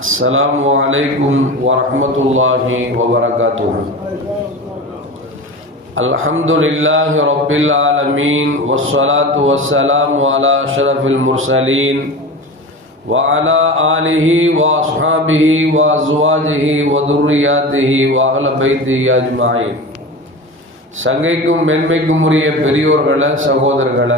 السلام عليكم ورحمة الله وبركاته الحمد لله رب العالمين والصلاة والسلام على أشرف المرسلين وعلى آله وأصحابه وأزواجه وذرياته وأهل بيته أجمعين சங்கைக்கும் மென்மைக்கும் உரிய பெரியோர்களே சகோதரர்களே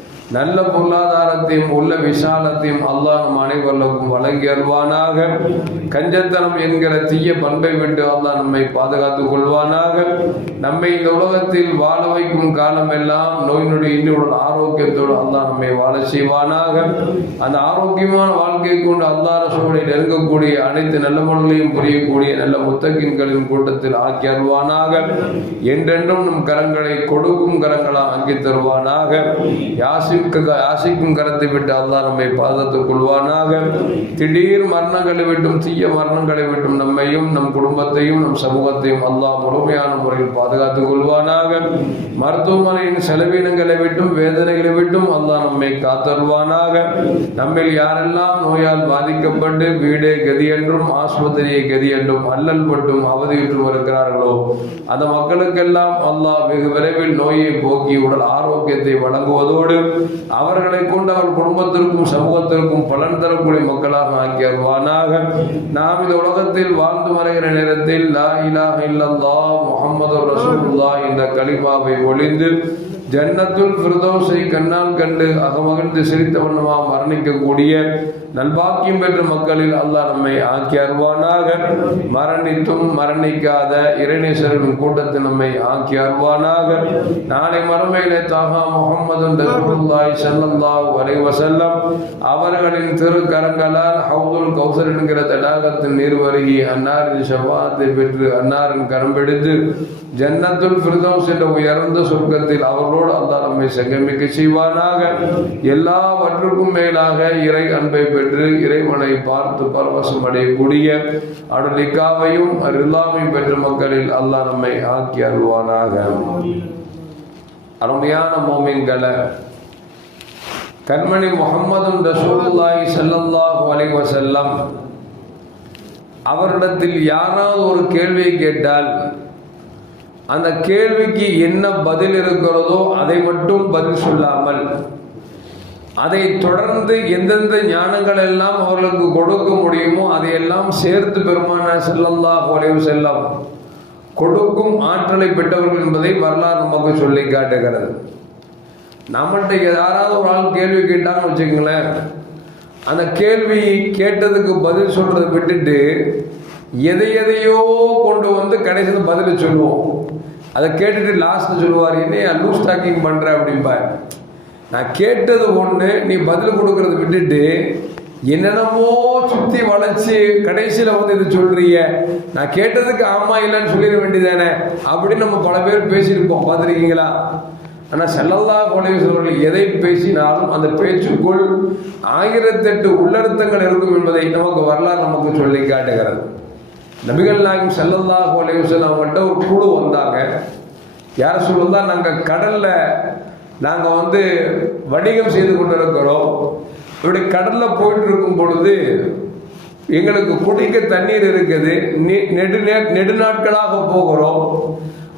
நல்ல பொருளாதாரத்தையும் உள்ள விசாலத்தையும் அல்லாஹ் நம் அனைவருக்கும் வழங்கி அருள்வானாக. கஞ்சத்தனம் என்கிற தீய பண்பை விட்டு அல்லாஹ் நம்மை பாதுகாத்துக் கொள்வானாக. நம்மை இந்த உலகத்தில் வாழ வைக்கும் காலமெல்லாம் நோய் நொடி இன்றி ஆரோக்கியத்தோடு அல்லாஹ் நம்மை வாழ செய்வானாக. அந்த ஆரோக்கியமான வாழ்க்கை கொண்டு அல்லாஹ் சூழலை நெருங்கக்கூடிய அனைத்து நல்ல மொழிகளையும் புரியக்கூடிய நல்ல முத்தகின்களின் கூட்டத்தில் ஆக்கி அருவானாக என்றென்றும் நம் கரங்களை கொடுக்கும் கரங்களாக ஆக்கி தருவானாக. யாசிக்க கரத்தை விட்டு அல்லாஹ் நம்மை பாதுகாத்துக் கொள்வானாக. திடீர் மரணங்களை விட்டும் தீய மரணங்களை விட்டும் நம்மையும் நம் குடும்பத்தையும் நம் சமூகத்தையும் அல்லாஹ் முழுமையான முறையில் பாதுகாத்துக் கொள்வானாக. மருத்துவமனையின் செலவினங்களை விட்டும் வேதனைகளை விட்டும் அல்லாஹ் நம்மை காத்தருவானாக. நம்மில் யாரெல்லாம் நோயால் பாதிக்கப்பட்டு வீடே கதி என்றும் ஆஸ்பத்திரியை கதி என்றும் அல்லல் பட்டும் அவதியுற்றும் இருக்கிறார்களோ அந்த மக்களுக்கெல்லாம் அல்லாஹ் வெகு விரைவில் நோயை போக்கி உடல் ஆரோக்கியத்தை வழங்குவதோடு அவர்களை கொண்டு அவர் குடும்பத்திற்கும் சமூகத்திற்கும் பலன் தரக்கூடிய மக்களாக ஆக்கி அருவானாக நாம் இந்த உலகத்தில் வாழ்ந்து வருகிற நேரத்தில் லா இலாஹ இல்லல்லா முகமது ரசூல்லா இந்த கலிமாவை ஒளிந்து ஜன்னத்துல் ஃபிர்தௌஸை கண்ணால் கண்டு அகமகிழ்ந்து சிரித்த வண்ணமா மரணிக்கக்கூடிய நல்பாக்கியம் பெற்ற மக்களில் அல்லாஹ் நம்மை ஆக்கி அருவானாக மரணித்தும் மரணிக்காத இறைநேசரின் கூட்டத்தை நம்மை ஆக்கி அருவானாக நாளை மறுமையிலே தாகா முகமது ரசூலுல்லாஹி ஸல்லல்லாஹு அலைஹி வஸல்லம் அவர்களின் திருக்கரங்களால் ஹவுதுல் கௌசர் என்கிற தடாகத்தின் நீர் வருகி அன்னாரின் ஷபாத்தை பெற்று அன்னாரின் கரம் பிடித்து ஜன்னத்துல் ஃபிர்தௌஸ் என்ற உயர்ந்த சொர்க்கத்தில் அவர்களோடு அல்லாஹ் நம்மை செங்கமிக்க செய்வானாக. எல்லாவற்றுக்கும் மேலாக இறை அன்பை பெற்று இறைவனை பார்த்து பரவசம் அடையக்கூடிய அடலிக்காவையும் ரில்லாமை பெற்ற மக்களில் அல்லாஹ் நம்மை ஆக்கி அருள்வானாக. அருமையான மோமின்களை கண்மணி முகமது ரசூலுல்லாஹி ஸல்லல்லாஹு அலைஹி வஸல்லம் அவரிடத்தில் யாராவது ஒரு கேள்வியை கேட்டால் அந்த கேள்விக்கு என்ன பதில் இருக்கிறதோ அதை மட்டும் பதில் சொல்லாமல் அதை தொடர்ந்து எந்தெந்த ஞானங்கள் எல்லாம் அவர்களுக்கு கொடுக்க முடியுமோ அதையெல்லாம் சேர்த்து பெருமான செல்லந்தா ஒலைவு செல்லம் கொடுக்கும் ஆற்றலை பெற்றவர்கள் என்பதை வரலாறு நமக்கு சொல்லி காட்டுகிறது. நம்மகிட்ட யாராவது ஒரு ஆள் கேள்வி கேட்டான்னு வச்சுக்கங்களேன் அந்த கேள்வி கேட்டதுக்கு பதில் சொல்றதை விட்டுட்டு எதை எதையோ கொண்டு வந்து கடைசியில் பதில் சொல்லுவோம். அதை கேட்டுட்டு லாஸ்ட் சொல்லுவார் என்ன லூஸ் டாக்கிங் பண்ற அப்படிம்பார் நான் கேட்டது ஒன்று நீ பதில் கொடுக்கறத விட்டுட்டு என்னென்னமோ சுத்தி வளைச்சு கடைசியில் வந்து இது சொல்கிறீங்க நான் கேட்டதுக்கு ஆமா இல்லைன்னு சொல்லிட வேண்டியதானே அப்படின்னு நம்ம பல பேர் பேசியிருப்போம். பார்த்துருக்கீங்களா? ஆனால் செல்லல்லா கொலைவர்கள் எதை பேசினாலும் அந்த பேச்சுக்குள் ஆயிரத்தெட்டு உள்ளர்த்தங்கள் இருக்கும் என்பதை நமக்கு வரலாறு நமக்கு சொல்லி காட்டுகிறது. நபிகள் நாயகம் செல்லல்லா கொலைவசல் அவங்கள்ட்ட ஒரு குழு வந்தாங்க. யார் சொல்லுந்தா நாங்கள் கடலில் நாங்கள் வந்து வணிகம் செய்து கொண்டு இருக்கிறோம் இப்படி கடலில் போயிட்டு இருக்கும் பொழுது எங்களுக்கு குடிக்க தண்ணீர் இருக்குது. நெடு நெடு நாட்களாக போகிறோம்.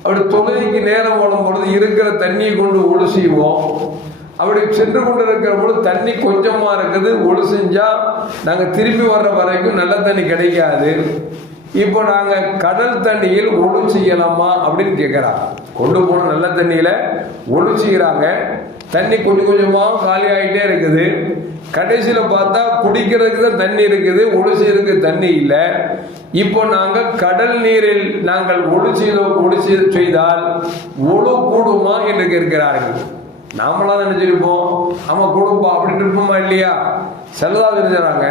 அப்படி தொழுகைக்கு நேரம் ஓடும் பொழுது இருக்கிற தண்ணியை கொண்டு ஒழு செய்வோம். அப்படி சென்று கொண்டு இருக்கிற பொழுது தண்ணி கொஞ்சமாக இருக்குது. ஒழு செஞ்சால் நாங்கள் திரும்பி வர்ற வரைக்கும் நல்ல தண்ணி கிடைக்காது. இப்போ நாங்க கடல் தண்ணியில் ஒழு செய்யலாமா அப்படின்னு கேட்கிறாங்க கொண்டு போன நல்ல தண்ணியில ஒழு தண்ணி கொஞ்சம் கொஞ்சமா காலி ஆகிட்டே இருக்குது. கடைசியில பார்த்தா குடிக்கிறதுக்கு தான் தண்ணி இருக்குது ஒழு செய்யறதுக்கு தண்ணி இல்லை. இப்போ நாங்க கடல் நீரில் நாங்கள் ஒழு செய்தோ ஒழு செய்தால் ஒழு கூடுமா என்று கேட்கிறார்கள். நாமளா நினைச்சிருப்போம். ஆமா கொடுப்பா அப்படின்னு இருப்போமா இல்லையா? செல்லதா தெரிஞ்சாங்க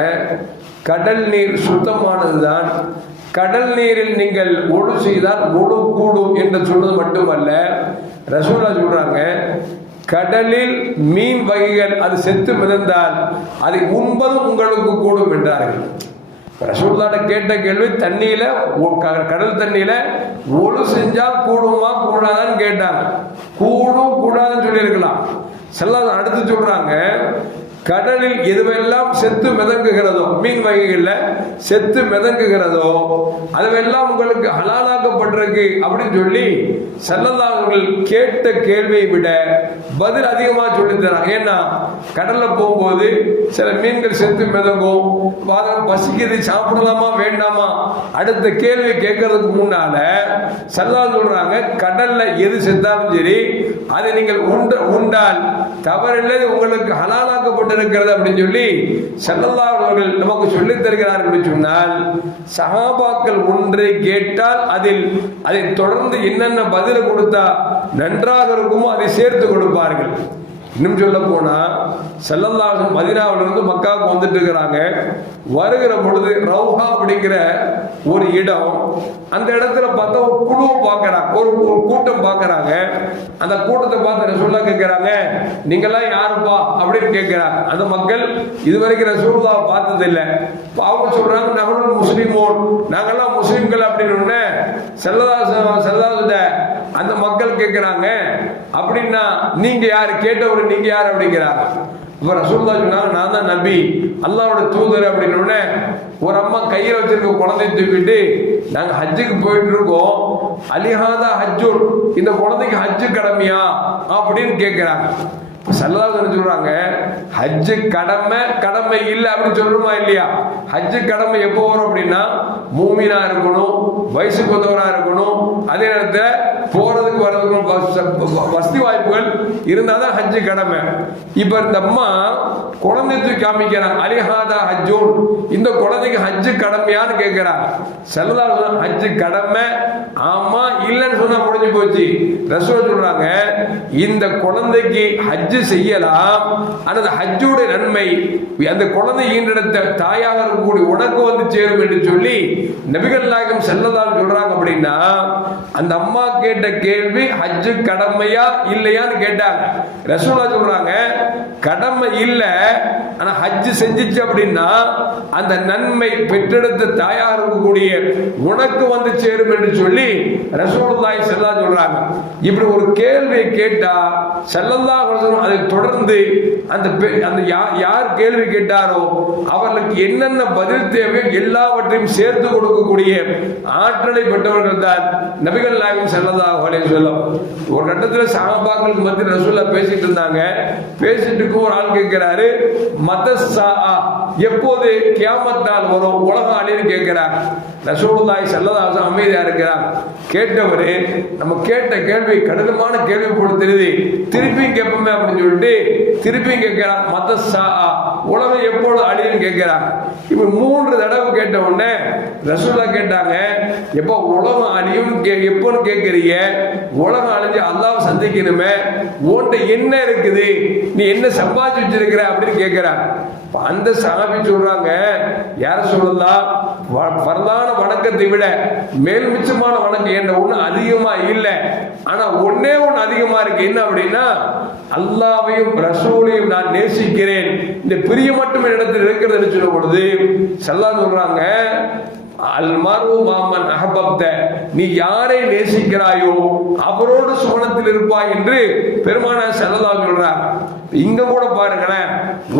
கடல் நீர் சுத்தமானதுதான். கடல் நீரில் நீங்கள் ஒழு செய்தால் ஒழு கூடும் என்று சொல்வது மட்டுமல்ல. ரசூலா சொல்றாங்க கடலில் மீன் வகைகள் அது செத்து மிதந்தால் அதை உண்பதும் உங்களுக்கு கூடும் என்றார்கள். ரசூல்லாட்ட கேட்ட கேள்வி தண்ணியில க- கடல் தண்ணியில ஒழு செஞ்சா கூடுமா கூடாதான்னு கேட்டாங்க கூடும் கூடாதுன்னு சொல்லியிருக்கலாம். செல்லாத அடுத்து சொல்றாங்க கடலில் எதுவெல்லாம் செத்து மிதங்குகிறதோ மீன் வகைகளில் செத்து மிதங்குகிறதோ அதுவெல்லாம் உங்களுக்கு ஹலாலாக்கப்பட்டிருக்கு அப்படின்னு சொல்லி செல்லல்லா அவர்கள் கேட்ட கேள்வியை விட பதில் அதிகமாக சொல்லி தராங்க ஏன்னா கடலில் போகும்போது சில மீன்கள் செத்து மிதங்கும் வாதம் பசிக்குது சாப்பிடலாமா வேண்டாமா அடுத்த கேள்வி கேட்கறதுக்கு முன்னால சல்லா சொல்றாங்க கடல்ல எது செத்தாலும் சரி அதை நீங்கள் உண்ட உண்டால் தவறில்லை உங்களுக்கு ஹலாலாக்கப்பட்டிருக்கிறது அப்படின்னு சொல்லி சல்லல்லா அவர்கள் நமக்கு சொல்லித் தருகிறார்கள் என்று சொன்னால் சஹாபாக்கள் ஒன்றை கேட்டால் அதில் அதை தொடர்ந்து என்னென்ன பதில் கொடுத்தா நன்றாக இருக்குமோ அதை சேர்த்து கொடுப்பார்கள். இன்னும் சொல்ல போனா செல்லல்லாகும் மதினாவிலிருந்து மக்காவுக்கு வந்துட்டு இருக்கிறாங்க. வருகிற பொழுது ரவுஹா அப்படிங்கிற ஒரு இடம் அந்த இடத்துல பார்த்தா ஒரு குழுவை பார்க்கறாங்க. ஒரு ஒரு கூட்டம் பார்க்கறாங்க. அந்த கூட்டத்தை பார்த்து சொல்ல கேட்குறாங்க நீங்கெல்லாம் யாருப்பா? அப்படின்னு கேட்கிறாங்க. அந்த மக்கள் இதுவரைக்கும் வரைக்கும் பார்த்தது இல்லை இப்ப அவங்க சொல்றாங்க நாங்களும் முஸ்லீமோன். நாங்கெல்லாம் முஸ்லீம்கள் அப்படின்னு உடனே செல்லதாசன் அந்த மக்கள் கேட்கிறாங்க அப்படின்னா நீங்க யாரு? கேட்டவர் நீங்க யார் அப்படிங்கிறாங்க இப்ப ரசூல்லா சொன்னாங்க நான் தான் நபி. அல்லாவோட தூதர் அப்படின்னு ஒரு அம்மா கையில வச்சிருக்க குழந்தைய தூக்கிட்டு நாங்க ஹஜ்ஜுக்கு போயிட்டு இருக்கோம் அலிஹாதா ஹஜ்ஜுர் இந்த குழந்தைக்கு ஹஜ்ஜு கடமையா? அப்படின்னு கேட்கிறாங்க சல்லாசன் சொல்றாங்க ஹஜ்ஜு கடமை கடமை இல்லை அப்படின்னு சொல்லணுமா இல்லையா? ஹஜ்ஜு கடமை எப்போ வரும் அப்படின்னா மூமினா இருக்கணும் வயசுக்கு வந்தவராக இருக்கணும். அதே நேரத்தில் போறதுக்கு வர்றதுக்கும் வச- வசதி வாய்ப்புகள் இருந்தால் தான் ஹஜ்ஜு கடமை. இப்ப இந்த அம்மா குழந்தை தூக்கி காமிக்கிறாங்க அலிஹாதா ஹஜ்ஜூன். இந்த குழந்தைக்கு ஹஜ்ஜு கடமையான்னு கேட்கிறாங்க செல்லதால் ஹஜ்ஜு கடமை. ஆமா இல்லைன்னு சொன்னா முடிஞ்சு போச்சு. ரசோ சொல்றாங்க இந்த குழந்தைக்கு ஹஜ்ஜு செய்யலாம். ஆனால் அந்த ஹஜ்ஜுடைய நன்மை அந்த குழந்தை ஈன்றெடுத்த தாயாக கூடி உனக்கு வந்து சேரும் என்று சொல்லி நபிகள் நாயகம் செல்லதான் சொல்றாங்க அப்படின்னா அந்த அம்மா கேட்ட கேள்வி ஹஜ்ஜு கடமையா இல்லையான்னு கேட்டாங்க ரசூலா சொல்றாங்க கடமை இல்ல ஆனா ஹஜ்ஜு செஞ்சுச்சு அப்படின்னா அந்த நன்மை பெற்றெடுத்த தாயாக இருக்கக்கூடிய உனக்கு வந்து சேரும் என்று சொல்லி ரசூலுல்லாஹி செல்லா சொல்றாங்க. இப்படி ஒரு கேள்வியை கேட்டா ஸல்லல்லாஹு அதை தொடர்ந்து அந்த பெ- அந்த யார் கேள்வி கேட்டாரோ அவர்களுக்கு என்னென்ன பதில் தேவையோ எல்லாவற்றையும் சேர்த்து கொடுக்கக்கூடிய ஆற்றலை பெற்றவர்கள் தான் நபிகள் நாயகம் ஸல்லல்லாஹு சொல்லும் ஒரு நட்டத்தில் சாபாக்கள் மத்திய ரசூல்லா பேசிட்டு இருந்தாங்க. பேசிட்டு இருக்கும் ஒரு ஆள் கேட்கிறாரு மத எப்போது கியாமத்தால் வரும்? உலகம் அழின்னு கேட்கிறார். ரசூலுல்லாய் ஸல்லல்லாஹு அமைதியா இருக்கிறார். கேட்டவர் நம்ம கேட்ட கேள்வி கடினமான கேள்வி போட்டு தெரியுது. திருப்பியும் கேட்போமே அப்படின்னு சொல்லிட்டு திருப்பியும் கேட்கிறார் மத உலகம் எப்போது அழின்னு கேட்கிறாங்க இப்ப மூன்று தடவை கேட்ட உடனே ரசூலா கேட்டாங்க எப்போ உலகம் அழியும் கே எப்போன்னு கேட்கறீங்க? உலகம் அழிஞ்சு அல்லாஹ் சந்திக்கணுமே. உன்கிட்ட என்ன இருக்குது? நீ என்ன சம்பாதிச்சு வச்சிருக்கிற அப்படின்னு கேட்கிறாங்க அந்த சாமி சொல்றாங்க யார சொல்லலாம் பரதான வணக்கத்தை விட மேல் மிச்சமான வணக்கம் என்ற ஒண்ணு அதிகமா இல்லை. ஆனா ஒண்ணே ஒண்ணு அதிகமா இருக்கு. என்ன அப்படின்னா அல்லாவையும் ரசூலையும் நான் நேசிக்கிறேன். இந்த பிரிய மட்டும் இடத்தில் இருக்கிறது என்று சொல்லும் பொழுது செல்லா சொல்றாங்க அல் மாமன் அகபப்த நீ யாரை நேசிக்கிறாயோ அவரோடு சுவனத்தில் இருப்பாய் என்று பெருமான செல்லலா சொல்றார். இங்க கூட பாருங்களேன்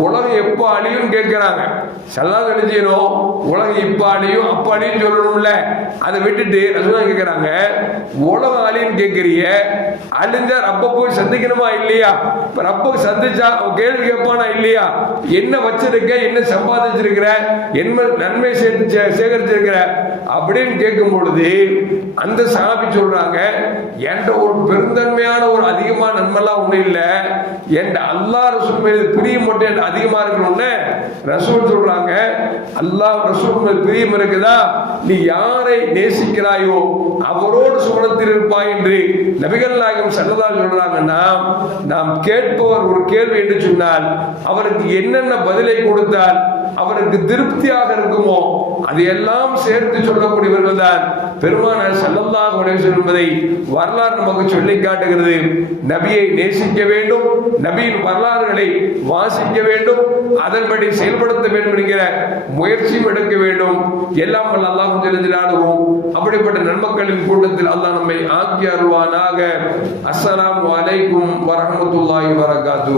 உலகம் எப்போ அழியும் கேட்கிறாங்க. செல்லாத நினைச்சீனோ உலகம் இப்ப அழியும் அப்ப அழியும் சொல்லணும்ல. அதை விட்டுட்டு ரசூலா கேட்கிறாங்க உலகம் அழியும் கேட்கறிய அழிஞ்சா ரப்ப போய் சந்திக்கணுமா இல்லையா? இப்ப ரப்ப சந்திச்சா கேள்வி கேட்பானா இல்லையா? என்ன வச்சிருக்க என்ன சம்பாதிச்சிருக்கிற என்ன நன்மை சேர்த்து சேகரிச்சிருக்கிற அப்படின்னு கேட்கும் பொழுது அந்த சாபி சொல்றாங்க என்கிட்ட ஒரு பெருந்தன்மையான ஒரு அதிகமான நன்மைலாம் ஒண்ணும் இல்ல. என் அல்லாஹ் ரசூல் மீது பிரியம் மட்டும் அதிகமா இருக்கணும்னு ரசூல் சொல்றாங்க அல்லாஹ் ரசூல் மீது பிரியம் இருக்குதா? நீ யாரை நேசிக்கிறாயோ அவரோடு சுவனத்தில் இருப்பாய் என்று நபிகள் நாயகம் சல்லதா சொல்றாங்கன்னா நாம் கேட்பவர் ஒரு கேள்வி என்று சொன்னால் அவருக்கு என்னென்ன பதிலை கொடுத்தால் அவருக்கு திருப்தியாக இருக்குமோ? அதையெல்லாம் சேர்த்து சொல்லக்கூடியவர்கள் தான் பெருமானார் சல்லல்லாஹ் அலைஹி என்பதை வரலாறு நமக்கு சொல்லி காட்டுகிறது. நபியை நேசிக்க வேண்டும் நபியின் வரலாறுகளை வாசிக்க வேண்டும் அதன்படி செயல்படுத்த வேண்டும் என்கிற முயற்சியும் எடுக்க வேண்டும். எல்லாம் வல்ல அல்லாஹ் ஜெல்லஜலாலுவும் அப்படிப்பட்ட நன்மக்களின் கூட்டத்தில் அல்லாஹ் நம்மை ஆக்கி அருவானாக அஸ்ஸலாம் அலைக்கும் வரமத்துல்லாஹி வரகாத்து